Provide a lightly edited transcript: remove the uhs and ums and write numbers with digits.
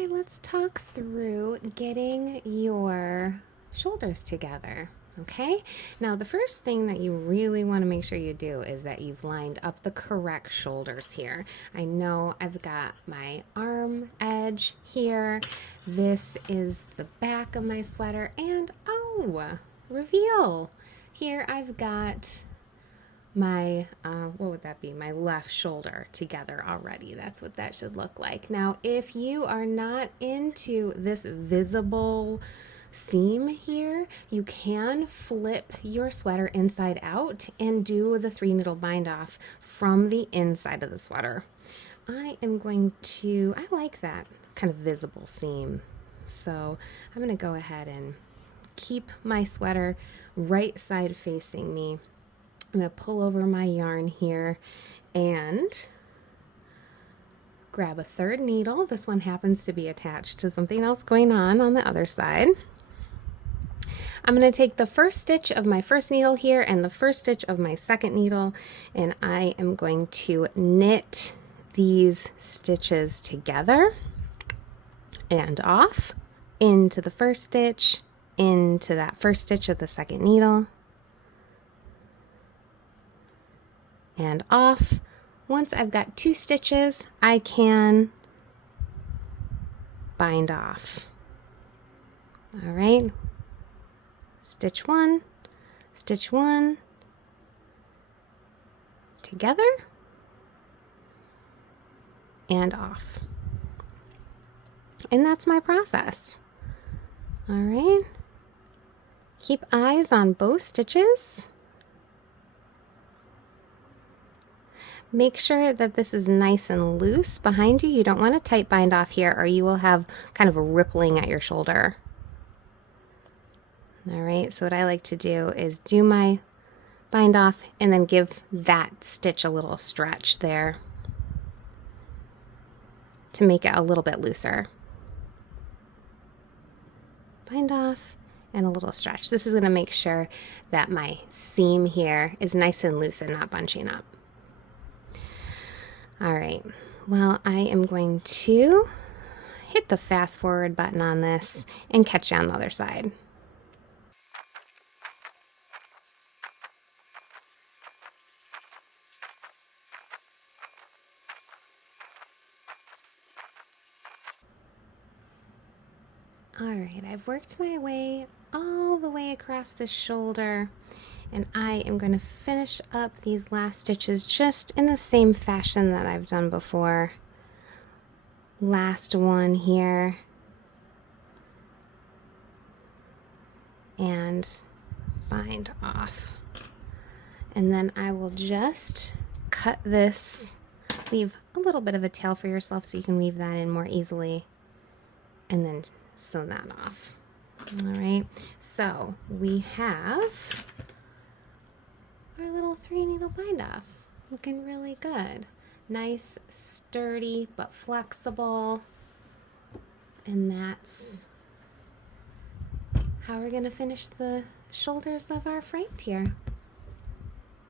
right, let's talk through getting your shoulders together. Okay, now the first thing that you really want to make sure you do is that you've lined up the correct shoulders here. I know I've got my arm edge here. This is the back of my sweater, and oh, reveal! Here I've got my what would that be, my left shoulder together already. That's what that should look like. Now if you are not into this visible seam here, you can flip your sweater inside out and do the 3-needle bind off from the inside of the sweater. I like that kind of visible seam, so I'm going to go ahead and keep my sweater right side facing me. I'm going to pull over my yarn here and grab a 3rd needle. This one happens to be attached to something else going on the other side. I'm going to take the first stitch of my 1st needle here and the first stitch of my 2nd needle, and I am going to knit these stitches together and off into the 1st stitch, into that 1st stitch of the 2nd needle, and off. Once I've got 2 stitches, I can bind off. All right, stitch 1, together, and off. And that's my process. All right, keep eyes on both stitches. Make sure that this is nice and loose behind you. You don't want to tight bind off here, or you will have kind of a rippling at your shoulder. All right, so what I like to do is do my bind off and then give that stitch a little stretch there to make it a little bit looser. Bind off and a little stretch. This is going to make sure that my seam here is nice and loose and not bunching up. All right, well, I am going to hit the fast forward button on this and catch you on the other side. All right, I've worked my way all the way across the shoulder, and I am going to finish up these last stitches just in the same fashion that I've done before. Last one here, and bind off. And then I will just cut this, leave a little bit of a tail for yourself so you can weave that in more easily, and then sew that off. All right, so we have our little 3-needle bind off, looking really good. Nice, sturdy, but flexible. And that's how we're gonna finish the shoulders of our friend here.